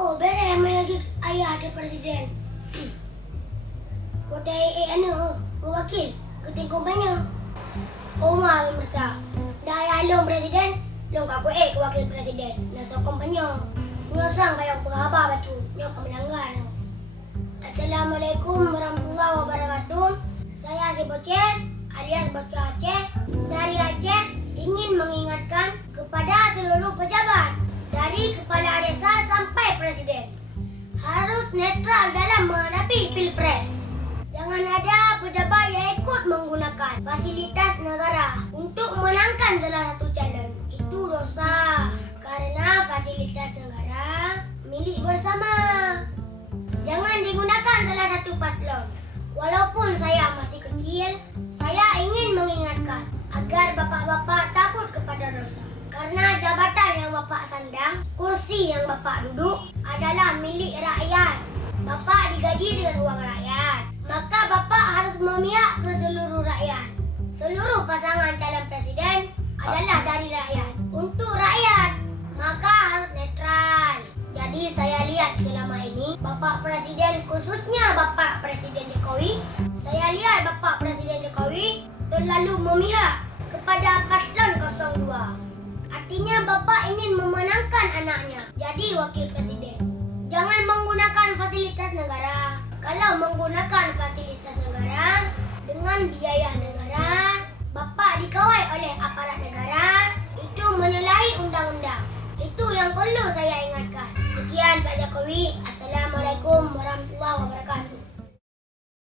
Oh, beres menunjuk ayah ada presiden. Kota wakil, ketua kompanya. Omar pemirsa. Dah ayah long presiden, long kau ke wakil presiden. Nasa kompanya. Nyosang bayang pengabar batu, nyok melanggar. Assalamualaikum warahmatullahi wabarakatuh. Saya si Boceh, alias Bocah Aceh dari Aceh, ingin mengingatkan kepada seluruh pejabat dari kepala desa sampai presiden harus netral dalam menghadapi pilpres. Jangan ada pejabat yang ikut menggunakan fasilitas negara untuk memenangkan salah satu calon. Itu dosa karena fasilitas negara milik bersama. Jangan digunakan salah satu paslon. Walaupun saya masih kecil, saya ingin mengingatkan agar bapak-bapak takut kepada dosa. Karena jabatan yang bapak sandang, kursi yang bapak duduk adalah milik rakyat. Bapak digaji dengan uang rakyat. Maka bapak harus memihak ke seluruh rakyat. Seluruh pasangan calon presiden adalah dari rakyat. Untuk rakyat, maka harus netral. Jadi saya lihat selama ini Bapak Presiden, khususnya Bapak Presiden Jokowi, saya lihat Bapak Presiden Jokowi terlalu memihak kepada paslon 02. Artinya Bapak ingin memenangkan anaknya jadi wakil presiden. Jangan menggunakan fasilitas negara. Kalau menggunakan fasilitas negara dengan biaya negara, Bapak dikawal oleh aparat negara, itu menyalahi undang-undang. Itu yang perlu saya ingatkan. Sekian Pak Jokowi.